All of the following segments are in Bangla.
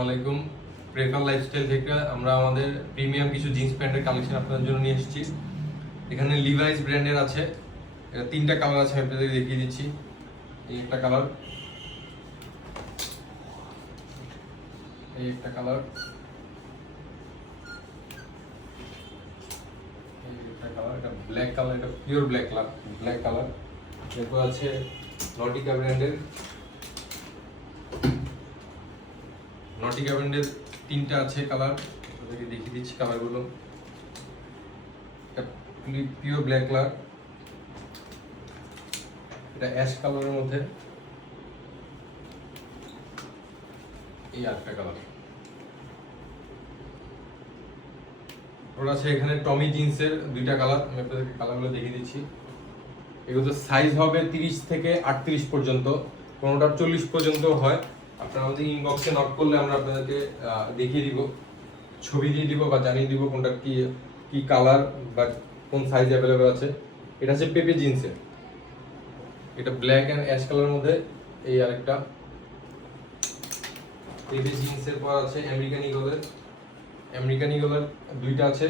আসসালামাইকুম। প্রেফার লাইফস্টাইল থেকে আমরা আমাদের প্রিমিয়াম কিছু জিন্স প্যান্টের কালেকশন আপনাদের জন্য নিয়ে এসেছি। এখানে লিভাইস ব্র্যান্ডের আছে, এটা 3টা কালার আছে, আমি আপনাদের দেখিয়ে দিচ্ছি। এই একটা কালার, এই একটা কালার, এই একটা কালার, এটা ব্ল্যাক কালার, এটা পিওর ব্ল্যাক কালার। এরপর আছে নটিকা ব্র্যান্ডের 3টা আছে কালার, আপনাদেরকে দেখিয়ে দিচ্ছি কালারগুলো। এটা পিওর ব্ল্যাক কালার, এটা অ্যাশ কালারের মধ্যে, এই আরেকটা কালার। ওরা আছে এখানে টমি জিন্সের 2টা কালার, আমি আপনাদেরকে কালারগুলো দেখিয়ে দিচ্ছি। এগুলো সাইজ হবে 30 থেকে 38 পর্যন্ত, কোনোটা 40 পর্যন্ত হয়। আপনারা আমাদের ইনবক্সে নক করলে আমরা আপনাদেরকে দেখিয়ে দিব, ছবি দিয়ে দিব বা জানিয়ে দিব কোনটা কি কি কালার বা কোন সাইজ অ্যাভেলেবেল আছে। এটা হচ্ছে পেপে জিন্সের, এটা ব্ল্যাক অ্যান্ড অ্যাশ কালারের মধ্যে। এই আরেকটা পেপে জিন্সের পর আছে আমেরিকান ইগলের 2টা আছে,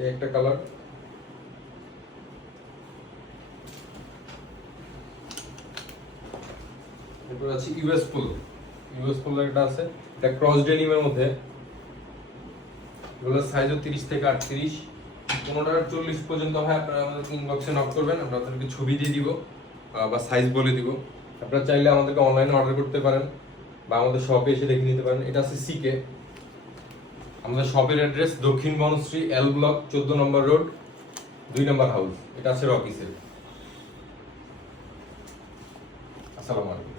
এই একটা কালার। এরপর আছে ইউএস পোলো একটা আছে, এটা ক্রস ডেনিমের মধ্যে। এগুলোর সাইজও 30 থেকে 38, কোনোটা 40 পর্যন্ত হয়। আপনারা আমাদের ইনবক্সে নক করবেন, আমরা আপনাদেরকে ছবি দিয়ে দিব বা সাইজ বলে দিব। আপনারা চাইলে আমাদেরকে অনলাইনে অর্ডার করতে পারেন বা আমাদের শপে এসে দেখে নিতে পারেন। এটা আছে সিকে, আমাদের শপের অ্যাড্রেস দক্ষিণ বনশ্রী এল ব্লক 14 নম্বর রোড 2 নম্বর হাউস। এটা আছে রকিসের। আসসালামু আলাইকুম।